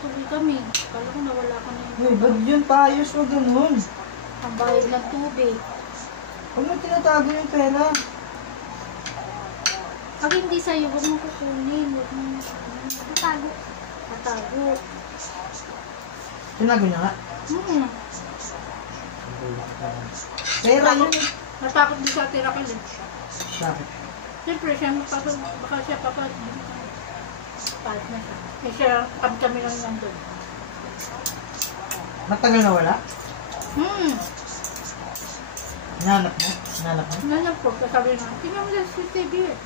tuloy kami. Kala ko nawala ka na Uy, ba't yun? Paayos mo ganun. ang bayad ng tubig. Huwag mo tinatago yung pera. Pag hindi sa'yo, huwag mo kukunin. Huwag mo matago. Matago. Tinago niya nga. Pera yun. Natakot din sa tirakal eh. Bakit? Siyempre, siya baka siya papalit na siya. Eh siya, kami lang nandun. Matagal na wala? Hinanap mo? Hinanap mo? Hinanap ko, kasabi na, tingnan mo lang sa TV eh.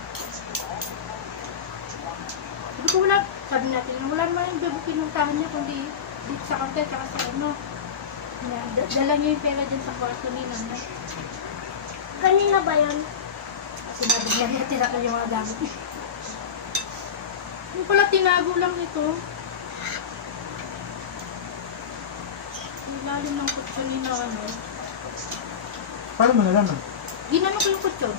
Sabi ko wala, sabi natin, wala naman yung bebo pinuntahan niya, kundi dito sa kante, tsaka sa ano. Dala niya yung pera dyan sa kwarto ni Nana. Kanina ba yan? Sinabi niya, tinakal yung mga gamit niya. Yung pala, tinago lang ito. Ilalim ng kutsyon ni Nana. Paano mo nalaman? Ginano ko yung kutsyon.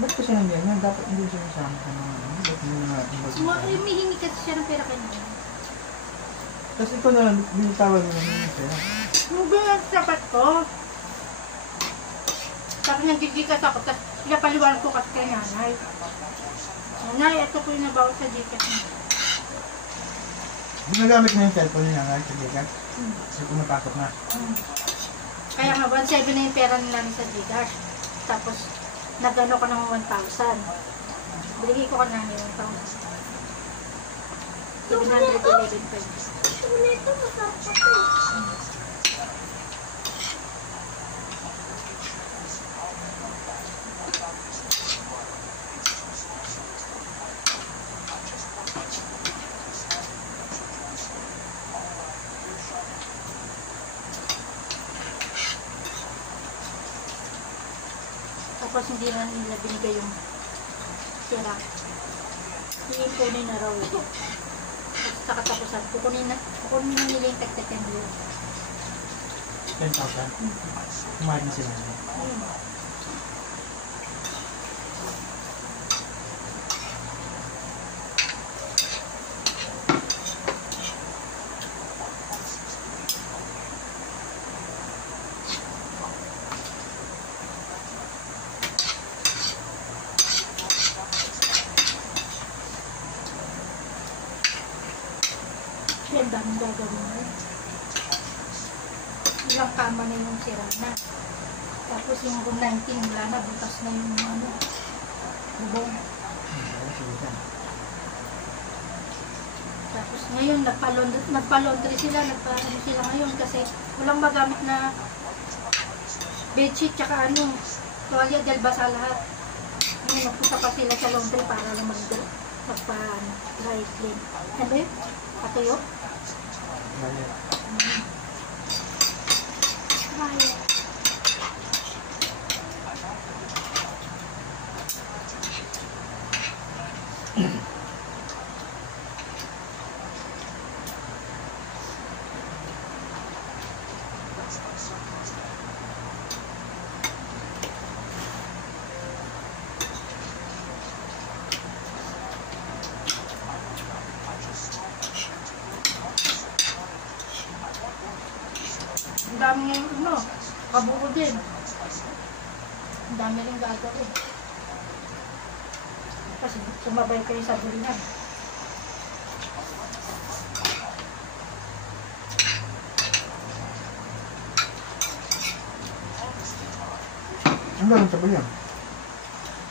Ba't ko siya nandiyan? Dapat hindi siya masama sa mga ano. Ba't mo na Humihingi kasi siya ng pera kanina. Tapos ikaw na binitawan mo naman yung pera. Hindi nga sapat ko. Sabi niya, gigikas ako. Tapos pinapaliwanag ko kasi kay nanay. Nanay, ito po yung nabawat sa gikas niya. Ginagamit na yung cellphone niya nga sa Gcash. Kasi pumapasok na. Kaya nga, 1,700 na yung pera nila sa Gcash. Tapos, nagano ko ng 1,000. Binigay ko ka na yung 1,000. 711 pesos. Ito, masarap ako. Tapos hindi na nila binigay yung sira. Iimpunin na raw ito. At sa katapusan, kukunin na nila yung tagtagan nila. 10,000? Kumain na sila. Yan, daming gagawin na. Ilang kama na yung sira na. Tapos yung room 19, wala na, butas na yung ano, bubong. Tapos ngayon, nagpa-laundry sila, nagpa-ano sila ngayon kasi walang magamit na bedsheet tsaka ano, tuwalya, dalbasa lahat. Ngayon, nagpunta pa sila sa laundry para lang magpa-dry clean. Ano yun? Patuyo? Kaya. Ang dami ngayon, ano, kabuo din. Ang dami rin gagawin. Kasi sumabay kayo sa bulinan. Ang gano'n sa bayan?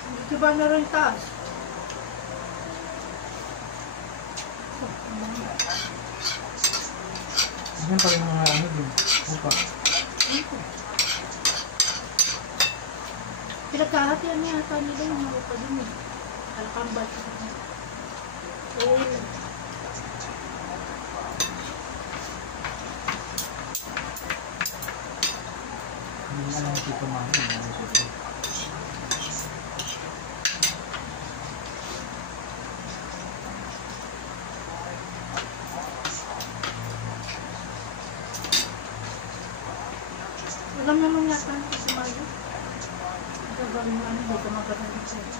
Hindi ba na rin taas? Yan pa rin mga ano din. Upa. Pinagkahatian niya ata nila yung mga upa din eh. Alakambal. Hindi na lang ito mga Alam naman yata na si Mario. Gagawin mo ano, hindi ka magagawin sa'yo.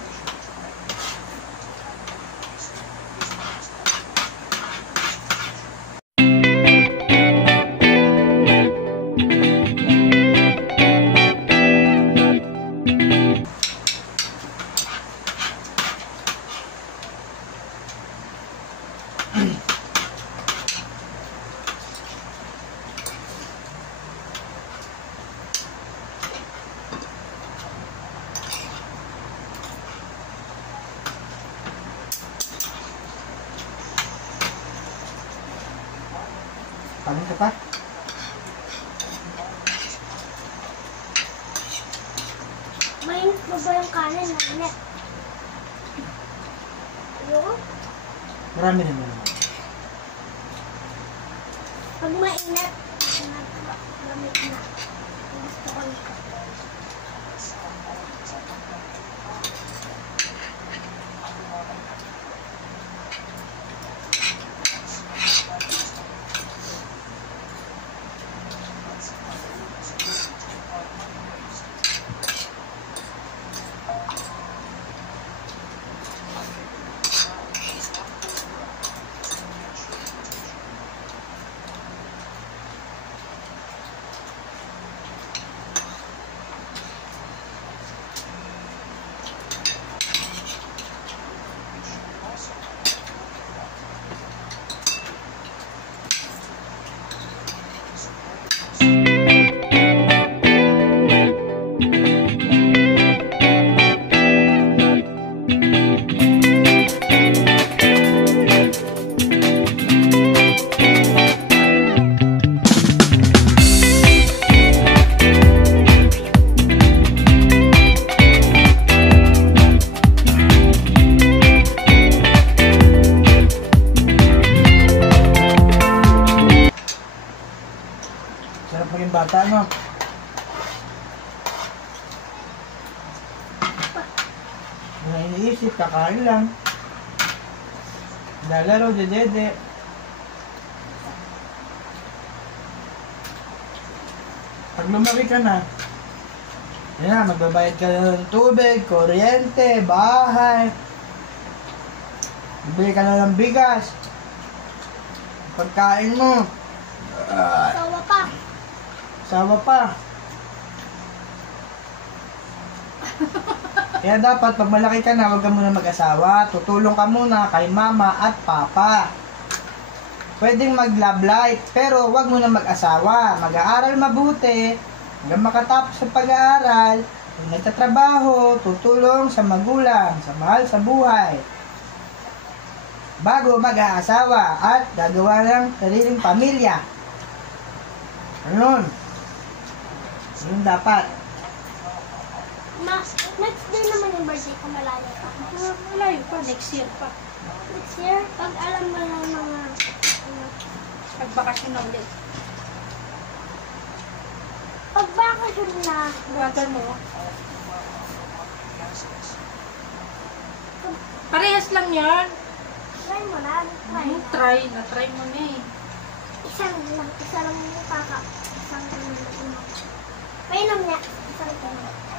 Kanin ka pa? Mainit mo ba yung kanin? Mainit. Ayoko. Marami naman naman. Pag mainit, gamit na. Gusto ko ito. Sarap maging bata, no? Wala iniisip, kakain lang. Lalaro, dede. Pag lumaki ka na, yun na, magbabayad ka na ng tubig, kuryente, bahay. Bibili ka na ng bigas. Pagkain mo. Sawa pa. Sawa pa. Kaya dapat pag malaki ka na, huwag ka muna mag-asawa. Tutulong ka muna kay mama at papa. Pwedeng mag-love life, pero huwag muna mag-asawa. Mag-aaral mabuti, hanggang makatapos sa pag-aaral, kung nagtatrabaho, tutulong sa magulang, sa mahal sa buhay. Bago mag-aasawa at gagawa ng sariling pamilya. Ganun. Ganun dapat. Ma, next day naman yung birthday ko, malayo pa. Malayo pa, next year pa. Next year, pag alam mo ng mga... Pagbakasyon na ulit. Pag bakasyon na, Buwatan mo. Parehas lang yan. try mo na. Na-try mo na eh. Isa lang yung kaka. Isang painom niya. Isang painom.